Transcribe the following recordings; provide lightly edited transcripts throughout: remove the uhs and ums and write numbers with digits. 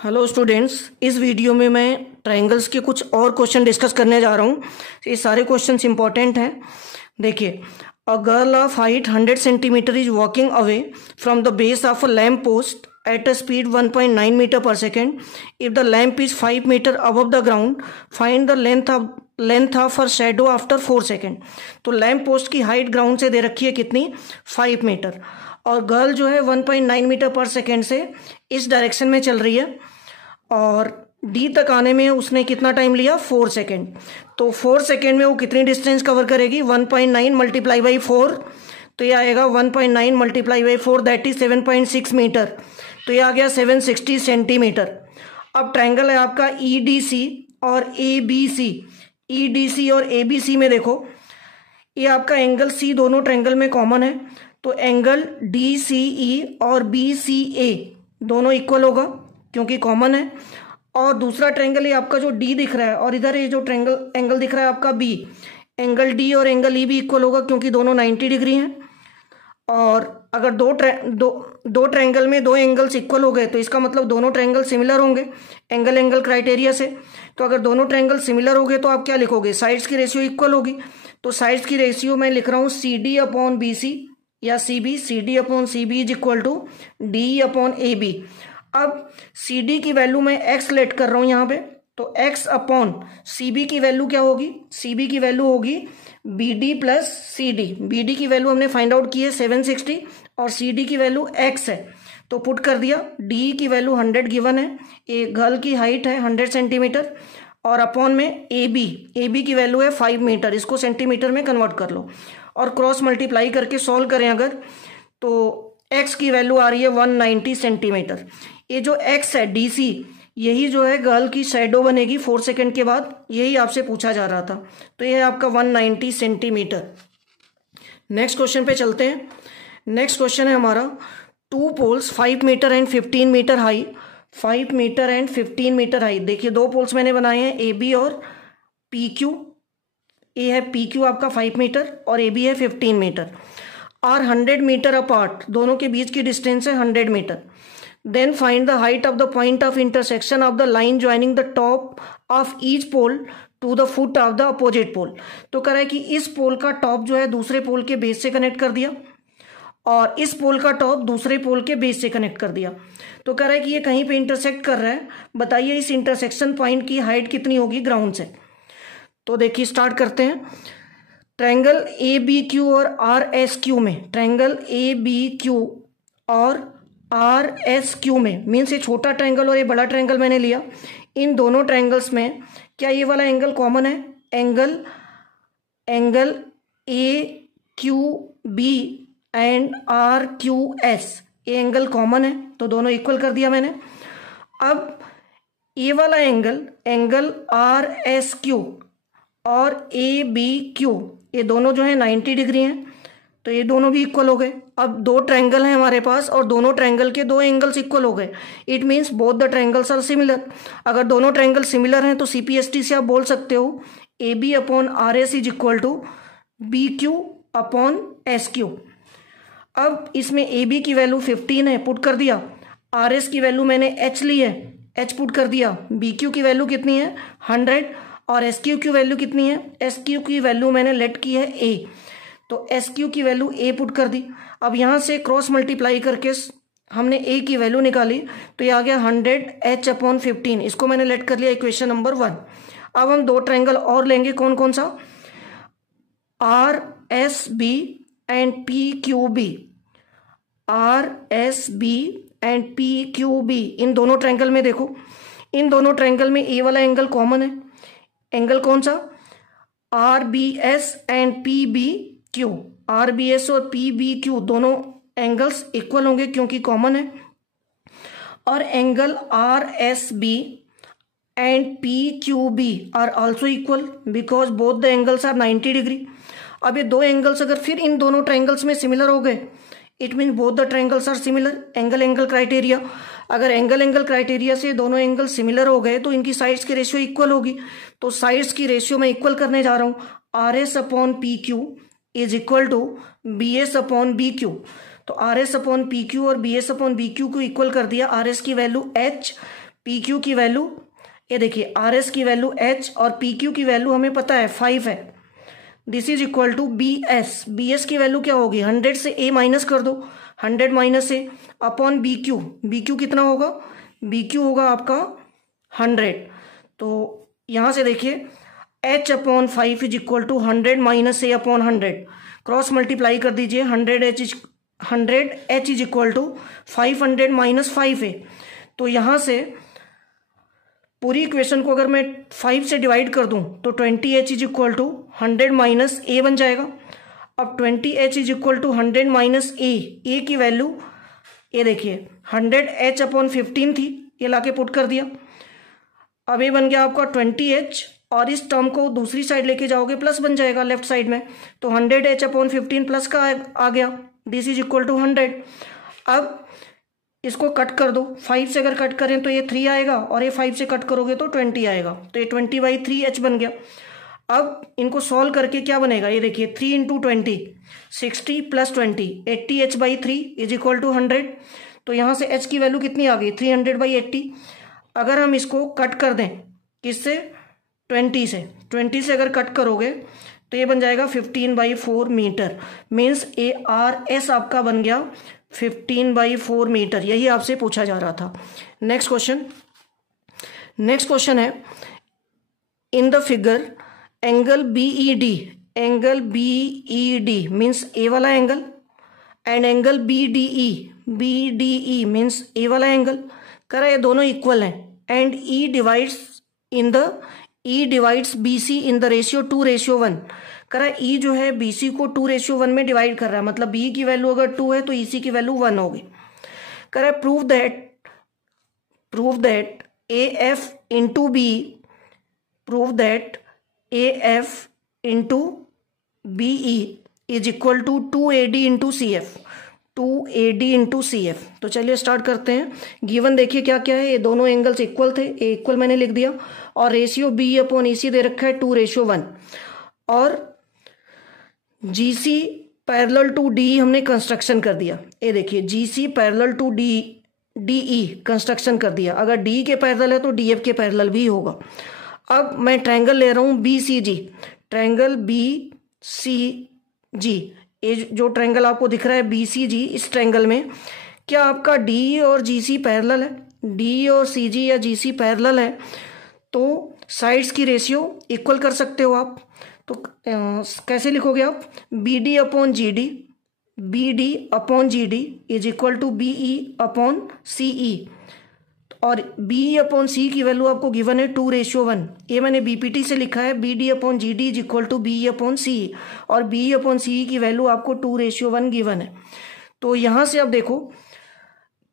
Hello students, इस video में मैं ट्रायंगल्स के कुछ और क्वेश्चन डिस्कस करने जा रहा हूँ। ये सारे क्वेश्चंस इंपॉर्टेंट हैं। देखिए, a girl of height 100 centimetre is walking away from the base of a lamp post at a speed 1.9 metre per second. If the lamp is 5 metre above the ground, find the length of her shadow after 4 second. तो lamp post की height ground से दे रखी है कितनी, 5 metre, और girl जो है 1.9 मीटर पर सेकेंड से इस डायरेक्शन में चल रही है और डी तक आने में उसने कितना टाइम लिया, 4 सेकेंड। तो 4 सेकेंड में वो कितनी डिस्टेंस कवर करेगी, 1.9 मल्टीप्लाई बाई 4, तो ये आएगा 1.9 multiply by 4 that is 7.6 metre. तो ये आ गया 760 सेंटीमीटर। अब ट्रायंगल है आपका EDC और ABC। EDC और ABC में देखो, ये आपका एंगल C दोनों ट्रायंगल में कॉमन है, तो एंगल DCE और BCA दोनों इक्वल होगा क्योंकि कॉमन है। और दूसरा ट्रायंगल ये आपका जो D दिख रहा है और इधर ये जो ट्रायंगल एंगल दिख रहा है आपका B, एंगल D और एंगल E भी इक्वल होगा क्योंकि दोनों 90 डिग्री हैं। और अगर दो ट्रायंगल में दो एंगल्स इक्वल हो गए तो इसका मतलब दोनों ट्रायंगल सिमिलर होंगे एंगल क्राइटेरिया से। तो अगर दोनों ट्रायंगल सिमिलर हो गए तो आप क्या लिखोगे, साइड्स की रेशियो इक्वल होगी। तो साइड्स की रेशियो मैं लिख रहा हूँ CD अपॉन BC या CB, CD upon CB is equal to DE upon AB। अब CD की वैल्यू मैं x लेट कर रहा हूँ यहाँ पे, तो x अपॉन CB की वैल्यू क्या होगी, CB की वैल्यू होगी BD प्लस CD। BD की वैल्यू हमने फाइंड आउट की है 760 और CD की वैल्यू x है, तो पुट कर दिया। DE की वैल्यू 100 गिवन है, एक गर्ल की हाइट है 100 सेंटीमीटर, और अपॉन में AB की वैल्यू है 5 मीटर, इसको सेंटीमीटर में कन्वर्ट कर लो और क्रॉस मल्टीप्लाई करके सॉल्व करें अगर, तो x की वैल्यू आ रही है 190 सेंटीमीटर। ये जो x है DC, यही जो है गर्ल की शैडो बनेगी 4 सेकेंड के बाद, यही आपसे पूछा जा रहा था। तो ये है आपका 190 सेंटीमीटर। नेक्स्ट क्वेश्चन पे चलते हैं। नेक्स्ट क्वेश्चन है हमारा, 2 poles 5 metre and 15 metre high, 5 metre and 15 metre high. देखिए, 2 पोल्स मैंने बनाए हैं AB और PQ। ए है PQ आपका 5 मीटर और AB है 15 मीटर, और 100 मीटर अपार्ट, दोनों के बीच की डिस्टेंस है 100 metre. Then find the height of the point of intersection of the line joining the top of each pole to the foot of the opposite pole. तो कह रहा है कि इस पोल का टॉप जो है दूसरे पोल के बेस से कनेक्ट कर दिया और इस पोल का टॉप दूसरे पोल के बेस से कनेक्ट कर दिया। तो कह रहा है कि ये कहीं पे इंटरसेक्ट कर रहा है, बताइए इस इंटरसेक्शन पॉइंट की हाइट कितनी होगी ग्राउंड से। तो देखिए, स्टार्ट करते हैं। ट्रायंगल ABQ और RSQ में, ट्रायंगल ABQ और RSQ में, मीन्स ये छोटा ट्रायंगल और ये बड़ा ट्रायंगल मैंने लिया, इन दोनों ट्रायंगल्स में क्या ये वाला एंगल कॉमन है, एंगल AQB एंड RQS, ये एंगल कॉमन है, तो दोनों इक्वल कर दिया मैंने। अब ये वाला एंगल RSQ और ABQ, ये दोनों जो है 90 डिग्री हैं, तो ये दोनों भी इक्वल हो गए। अब 2 ट्रायंगल हैं हमारे पास और दोनों ट्रायंगल के 2 एंगल्स इक्वल हो गए। It means both the triangles are similar. अगर दोनों ट्रायंगल सिमिलर हैं तो CPST से आप बोल सकते हो AB upon RS is equal to BQ upon SQ। अब इसमें AB की वैल्यू 15 है, पुट कर दिया। RS की वैल्यू मैंने H ली है, H पुट कर दिया। BQ की वैल्यू कितनी है, 100, और SQ की वैल्यू कितनी है, SQ की वैल्यू मैंने लेट की है A, तो SQ की वैल्यू A पुट कर दी। अब यहाँ से क्रॉस मल्टीप्लाई करके हमने A की वैल्यू निकाली, तो ये आ गया 100H अपॉन 15, इसको मैंने लेट कर लिया इक्वेशन नंबर 1। अब हम 2 ट्रायंगल और लेंगे, कौन कौन सा, RSB and PQB। RSB and PQB, इन दोनों ट्रायंगल में देखो, इन दोनों ट्रायंगल में A वाला एंगल कॉमन है, एंगल कौन सा, RBS एंड PBQ। RBS और PBQ दोनों एंगल्स इक्वल होंगे क्योंकि कॉमन है, और angle RSB and PQB are also equal because both the angles are 90 degree. अब ये 2 एंगल्स अगर फिर इन दोनों ट्रायंगल्स में सिमिलर हो गए, it mean both the triangles are similar, angle criteria. अगर एंगल क्राइटेरिया से दोनों एंगल सिमिलर हो गए तो इनकी साइड्स की रेशियो इक्वल होगी, तो साइड्स की रेशियो मैं इक्वल करने जा रहा हूँ। RS upon PQ is equal to BS upon BQ। तो RS अपॉन PQ और BS अपॉन BQ को इक्वल कर दिया। RS की वैल्यू H, पी क्यू की वैल्यू, ये देखिए आर एस की वैल्यू एच और पी क्यू की वैल्यू हमें पता है 5 है। This is equal to B S. B S की वैल्यू क्या होगी, 100 से ए माइनस कर दो, 100 minus A upon B Q. B Q कितना होगा, बी क्यू होगा आपका 100। तो यहाँ से देखिए h upon 5 is equal to 100 minus A upon 100, cross multiply कर दीजिए। 100 h is equal to 500 minus 5a। तो यहाँ से पूरी इक्वेशन को अगर मैं 5 से डिवाइड कर दूं तो 20h is equal to 100 minus A बन जाएगा। अब 20h is equal to 100 minus A की वैल्यू ये देखिए 100h अपॉन 15 थी, ये लाके पुट कर दिया। अब ये बन गया आपका 20h और इस टर्म को दूसरी साइड लेके जाओगे प्लस बन जाएगा लेफ्ट साइड में, तो 100h अपॉन 15 प्लस का आ गया। This is equal to 100। अब इसको कट कर दो, 5 से अगर कट करें तो ये 3 आएगा और ये 5 से कट करोगे तो 20 आएगा, तो ये 20/3h बन गया। अब इनको सॉल्व करके क्या बनेगा, ये देखिए 3 into 20 60 plus 20 80h/3 is equal to 100। तो यहाँ से h की वैल्यू कितनी आ गई, 300/80। अगर हम इसको कट कर दें किससे, 20 से अगर कट करोगे तो ये बन जाएगा 15/4 मीटर। मीन्स ARS आपका बन गया 15/4 मीटर। यही आपसे पूछा जा रहा था। नेक्स्ट क्वेश्चन है, in the figure angle BED means A वाला angle and angle BDE means A वाला एंगल, करा ये दोनों इक्वल हैं and E divides BC in the ratio 2:1। करा E जो है BC को 2:1 में डिवाइड कर रहा है, मतलब B की वैल्यू अगर 2 है तो EC की वैल्यू 1 होगी। करा prove that AF into BE is equal to 2AD into CF। तो चलिए स्टार्ट करते हैं। गिवन देखिए क्या क्या है, ये दोनों एंगल्स इक्वल थे, ए इक्वल मैंने लिख दिया और रेशियो B अपॉन EC दे रखा है 2:1 और GC पैरेलल टू DE हमने कंस्ट्रक्शन कर दिया। ये देखिए GC parallel to DE construction कर दिया। अगर DE के पैरेलल है तो DF के पैरेलल भी होगा। अब मैं ट्रायंगल ले रहा हूँ BCG, ट्रायंगल BCG, ये जो ट्रायंगल आपको दिख रहा है BCG, इस ट्रायंगल में क्या आपका DE और GC पैरेलल है, DE और CG या GC पैरेलल है तो साइड्स की रेशियो इक्वल कर सकते हो आप। तो कैसे लिखोगे आप, BD upon GD is equal to BE upon CE और BE अपॉन C की वैल्यू आपको गिवन है 2:1। ये मैंने BPT से लिखा है BD upon GD is equal to BE upon CE और BE अपॉन CE की वैल्यू आपको 2:1 गिवन है। तो यहाँ से अब देखो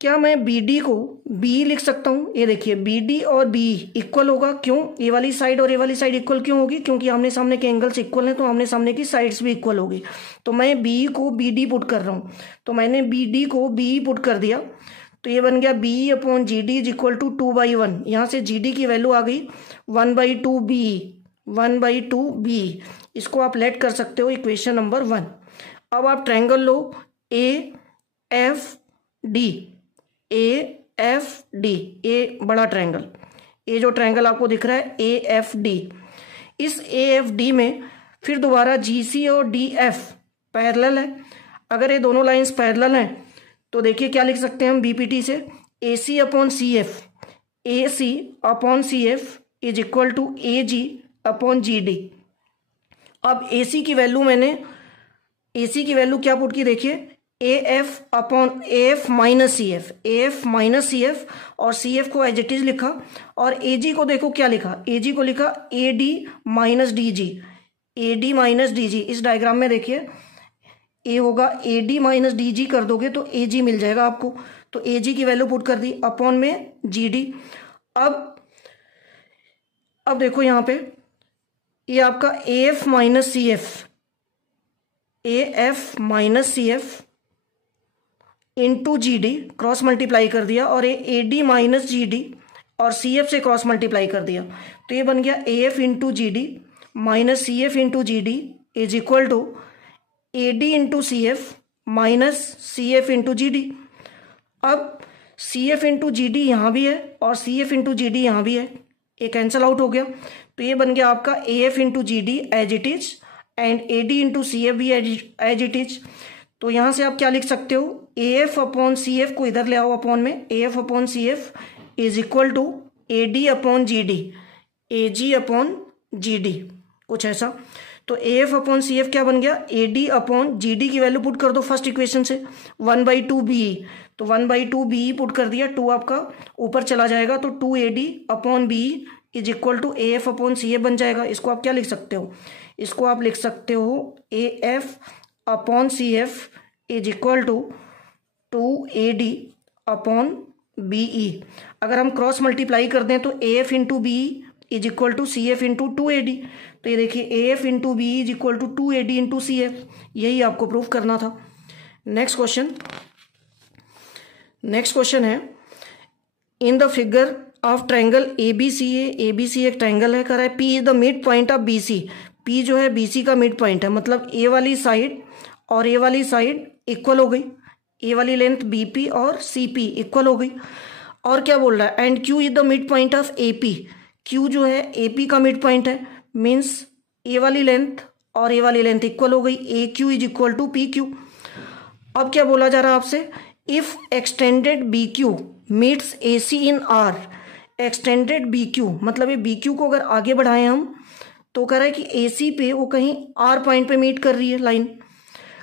क्या मैं BD को BE लिख सकता हूँ, ये देखिए BD और BE इक्वल होगा। क्यों, ये वाली साइड और ये वाली साइड इक्वल क्यों होगी, क्योंकि आमने सामने के एंगल्स इक्वल हैं तो आमने सामने की साइड्स भी इक्वल होगी। तो मैं BE को BD पुट कर रहा हूँ, तो मैंने BD को BE पुट कर दिया, तो ये बन गया BE upon GD is equal to 2/1। यहाँ से GD की वैल्यू आ गई 1/2 BE। इसको आप लेट कर सकते हो इक्वेशन नंबर 1। अब आप ट्रायंगल लो AFD, ये बड़ा ट्रायंगल, ये जो ट्रायंगल आपको दिख रहा है AFD, इस AFD में फिर दोबारा GC और DF पैरेलल है। अगर ये दोनों लाइंस पैरेलल हैं तो देखिए क्या लिख सकते हैं हम BPT से, AC upon CF is equal to AG upon GD। अब AC की वैल्यू क्या पुट की, देखिए AF माइनस CF और CF को एज इट इज लिखा और AG को देखो क्या लिखा, AG को लिखा AD माइनस DG। इस डायग्राम में देखिए A होगा AD माइनस DG कर दोगे तो AG मिल जाएगा आपको, तो AG की वैल्यू पुट कर दी अपॉन में GD। अब देखो यहाँ पे ये आपका AF minus CF into GD cross multiply कर दिया और ये AD माइनस GD और CF से क्रॉस मल्टीप्लाई कर दिया, तो ये बन गया AF into GD minus CF into GD is equal to AD into CF minus CF into GD। अब C F into G D यहाँ भी है और C F into G D यहाँ भी है, ये कैंसिल आउट हो गया। तो ये बन गया आपका A F into G D as it is and A D into C F भी एज इट इज। तो यहाँ से आप क्या लिख सकते हो, A F upon C F को इधर ले आओ अपॉन में, A F upon C F is equal to A D upon G D, A G upon G D, कुछ ऐसा। तो A F upon C F क्या बन गया, ए डी अपॉन जी डी की वैल्यू पुट कर दो फर्स्ट इक्वेशन से, 1/2 बी ई, तो 1/2 बी ई पुट कर दिया, 2 आपका ऊपर चला जाएगा, तो 2 A D upon B E is equal to A F upon C F बन जाएगा। इसको आप क्या लिख सकते हो, इसको आप लिख सकते हो A F upon C F is equal to 2 A D upon B E. अगर हम क्रॉस मल्टीप्लाई कर दें तो A F into B E is equal to C F into 2 A D. तो ये देखिए A F into B is equal to 2 A D into C F, यही आपको प्रूव करना था। नेक्स्ट क्वेश्चन है, in the figure of triangle A B सी एक triangle है, कर रहा है P is the mid point of B C, P जो है बी सी का मिड पॉइंट है, मतलब ए वाली साइड और ए वाली साइड इक्वल हो गई, ए वाली लेंथ बी पी और सी पी इक्वल हो गई। और क्या बोल रहा है, and Q is the mid point of A P, Q जो है ए पी का मिड पॉइंट है, मीन्स ए वाली लेंथ और ए वाली लेंथ इक्वल हो गई, A Q is equal to P Q. अब क्या बोला जा रहा है आपसे, if extended B Q meets A C in R, extended B Q मतलब ये बी क्यू को अगर आगे बढ़ाएं हम तो कह रहा है कि ए सी पे वो कहीं आर पॉइंट पे मीट कर रही है लाइन,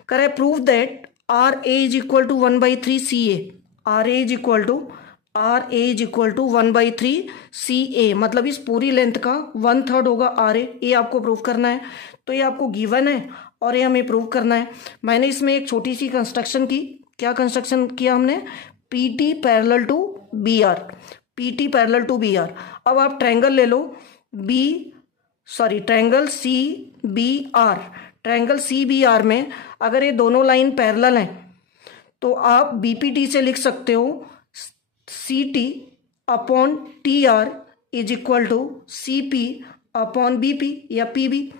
कह रहा है prove that R A is equal to 1/3 C A, R A is equal to 1/3 C A, मतलब इस पूरी लेंथ का 1/3 होगा आर ए, ये आपको प्रूव करना है। तो ये आपको गिवन है और ये हमें प्रूव करना है। मैंने इसमें एक छोटी सी कंस्ट्रक्शन की, क्या कंस्ट्रक्शन किया हमने, P T parallel to B R, P T parallel to B R. अब आप ट्रायंगल ले लो triangle C B R, triangle C B R में अगर ये दोनों लाइन पैरेलल हैं तो आप बीपीटी से लिख सकते हो C T upon T R is equal to C P upon B P या पी बी,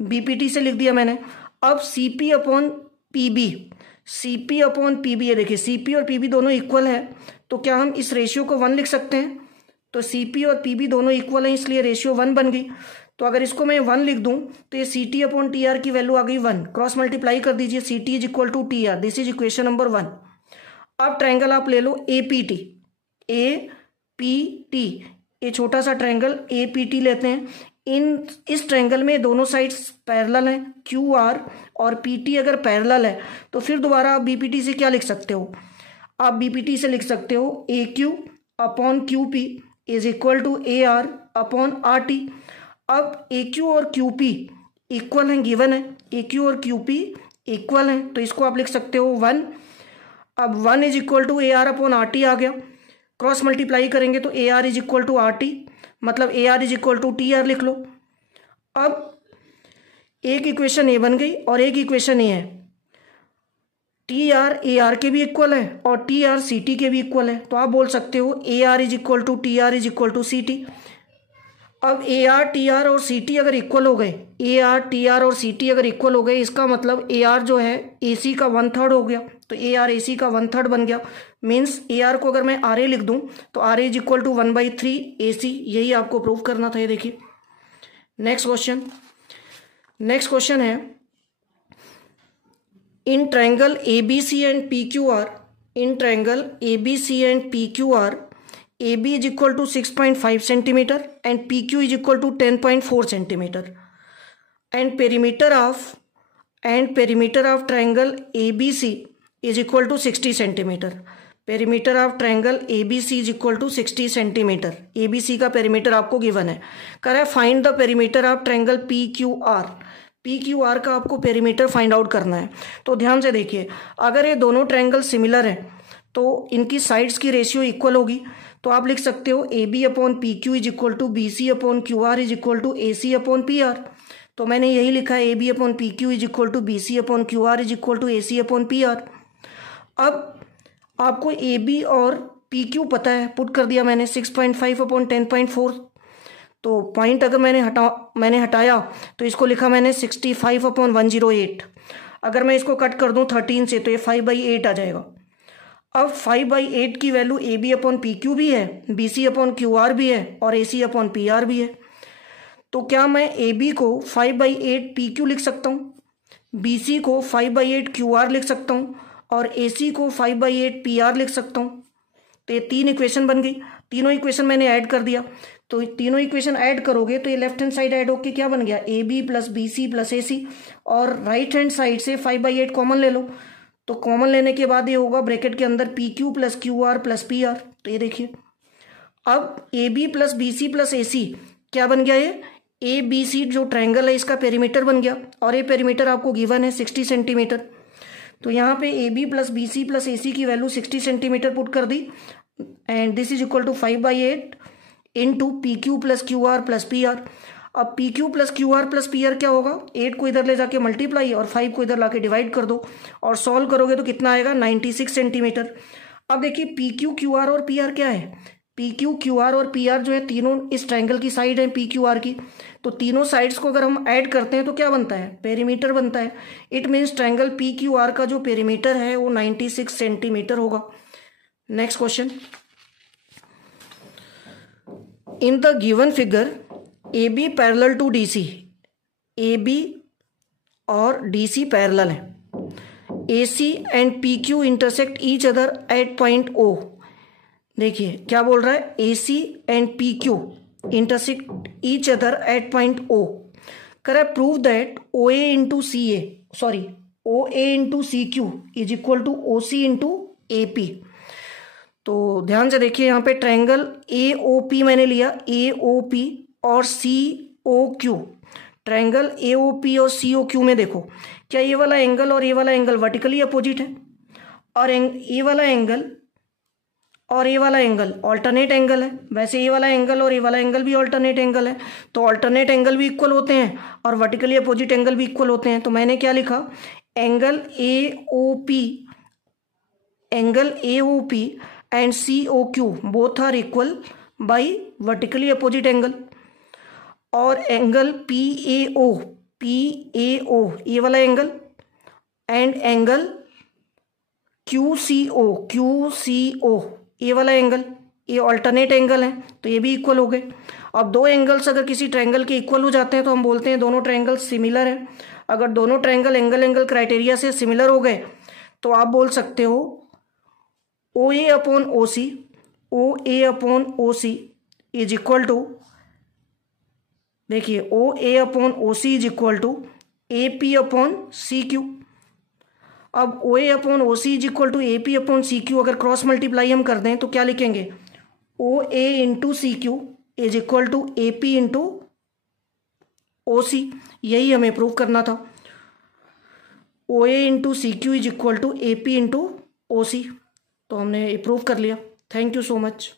बीपीटी से लिख दिया मैंने। अब C P upon P B, C P upon P B, ये देखिए सी पी और पी बी दोनों इक्वल है, तो क्या हम इस रेशियो को 1 लिख सकते हैं, तो सी पी और पी बी दोनों इक्वल हैं इसलिए रेशियो 1 बन गई। तो अगर इसको मैं 1 लिख दूं तो ये C T upon T R की वैल्यू आ गई 1, क्रॉस मल्टीप्लाई कर दीजिए, C T is equal to T R, this is equation number 1। अब ट्रायंगल आप ले लो A P T, A P T, ये छोटा सा ट्रायंगल ए पी टी लेते हैं, इस ट्रायंगल में दोनों साइड्स पैरेलल हैं, क्यू आर और पी टी अगर पैरेलल है तो फिर दोबारा आप बी पी टी से क्या लिख सकते हो, आप बी पी टी से लिख सकते हो A Q upon Q P is equal to A R upon R T. अब ए क्यू और क्यू पी इक्वल हैं, गिवन है ए क्यू और क्यू पी इक्वल हैं, तो इसको आप लिख सकते हो 1। अब 1 is equal to A R upon R T आ गया, क्रॉस मल्टीप्लाई करेंगे तो A R is equal to R T, मतलब A R is equal to T R लिख लो। अब एक इक्वेशन ए बन गई और एक इक्वेशन ए है, टी आर ए आर के भी इक्वल है और टी आर सी टी के भी इक्वल है, तो आप बोल सकते हो A R is equal to T R is equal to C T. अब ए आर टी आर और सी टी अगर इक्वल हो गए, ए आर टी आर और सी टी अगर इक्वल हो गए, इसका मतलब ए आर जो है ए सी का 1/3 हो गया, तो ए आर ए सी का 1/3 बन गया, मीन्स ए आर को अगर मैं आर ए लिख दूं तो R A is equal to 1/3 A C, यही आपको प्रूव करना था। ये देखिए नेक्स्ट क्वेश्चन है, in triangle A B C and P Q R, in triangle A B C and P Q R, A B is equal to 6.5 centimetre and P Q is equal to 10.4 centimetre and perimeter of triangle A B C is equal to 60 centimetre, perimeter of triangle A B C is equal to 60 centimetre, A B C का perimeter आपको given है, कह रहा है find the perimeter of triangle P Q are, P Q R का आपको perimeter find out करना है। तो ध्यान से देखिए, अगर ये दोनों ट्रायंगल सिमिलर हैं तो इनकी साइड्स की रेशियो इक्वल होगी, तो आप लिख सकते हो A B upon P Q is equal to B C upon Q R is equal to A C upon P R. तो मैंने यही लिखा है, A B upon P Q is equal to B C upon Q R is equal to A C upon P R. अब आपको A B और P Q पता है, पुट कर दिया मैंने 6.5 अपॉन 10.4, तो पॉइंट अगर मैंने हटाया तो इसको लिखा मैंने 65 अपॉन 108। अगर मैं इसको कट कर दूं 13 से तो ये 5/8 आ जाएगा। अब 5/8 की value A B upon P Q भी है, B C upon Q R भी है और A C upon P R भी है। तो क्या मैं ए बी को 5/8 पी क्यू लिख सकता हूँ, बी सी को 5/8 क्यू आर लिख सकता हूँ और ए सी को 5/8 पी आर लिख सकता हूँ। तो ये 3 इक्वेशन बन गई। तीनों इक्वेशन मैंने ऐड कर दिया। तो तीनों इक्वेशन ऐड करोगे तो ये लेफ्ट हैंड साइड ऐड होके क्या बन गया, A B plus B C plus A C, और राइट हैंड साइड से 5/8 कॉमन ले लो। तो कॉमन लेने के बाद ये होगा ब्रैकेट के अंदर P Q plus Q R plus P R. तो ये देखिए अब A B plus B C plus A C क्या बन गया, ये ए बी सी जो ट्रायंगल है इसका पेरीमीटर बन गया, और ये पेरीमीटर आपको गिवन है 60 सेंटीमीटर। तो यहाँ पे A B plus B C plus A C की वैल्यू 60 सेंटीमीटर पुट कर दी, and this is equal to 5/8 into P Q plus Q R plus P R. अब P Q plus Q R plus P R क्या होगा, 8 को इधर ले जाके मल्टीप्लाई और 5 को इधर लाके डिवाइड कर दो और सॉल्व करोगे तो कितना आएगा, 96 सेंटीमीटर। अब देखिए पी क्यू क्यू आर और पी आर क्या है, पी क्यू क्यू आर और पी आर जो है तीनों इस ट्रायंगल की साइड है पी क्यू आर की। तो तीनों साइड्स को अगर हम ऐड करते हैं तो क्या बनता है, पेरीमीटर बनता है। It means triangle P Q R का जो पेरीमीटर है वो 96 सेंटीमीटर होगा। Next question, in the given figure A B parallel to D C, A B और डी सी पैरेलल है, A C and P Q intersect each other at point O. देखिए क्या बोल रहा है, A C and P Q intersect each other at point O. कर prove that O A into C A, sorry O A into C Q is equal to O C into A P. तो ध्यान से देखिए यहाँ पे triangle A O P मैंने लिया, ए O P और C O Q. Triangle A O P और सी ओ क्यू में देखो क्या ये वाला एंगल और ये वाला एंगल वर्टिकली अपोजिट है, और ये वाला एंगल और ये वाला एंगल ऑल्टरनेट एंगल है। वैसे ये वाला एंगल और ये वाला एंगल भी ऑल्टरनेट एंगल है, तो ऑल्टरनेट एंगल भी इक्वल होते हैं और वर्टिकली अपोजिट एंगल भी इक्वल होते हैं। तो मैंने क्या लिखा, angle A O P, angle A O P and C O Q both are equal by vertically opposite angle. और एंगल पी ए ओ, ये वाला angle and angle Q C O, ये वाला एंगल, ये ऑल्टरनेट एंगल है तो ये भी इक्वल हो गए। अब दो एंगल्स अगर किसी ट्रायंगल के इक्वल हो जाते हैं तो हम बोलते हैं दोनों ट्रायंगल्स सिमिलर है। अगर दोनों ट्रायंगल एंगल क्राइटेरिया से सिमिलर हो गए तो आप बोल सकते हो O A upon O C, O A upon O C is equal to, देखिए O A upon O C is equal to A P upon C Q. अब O A upon O C is equal to A P upon C Q अगर cross multiply हम कर दें तो क्या लिखेंगे, O A into C Q is equal to A P into O C. यही हमें प्रूव करना था, O A into C Q is equal to A P into O C. तो हमने प्रूव कर लिया। Thank you so much.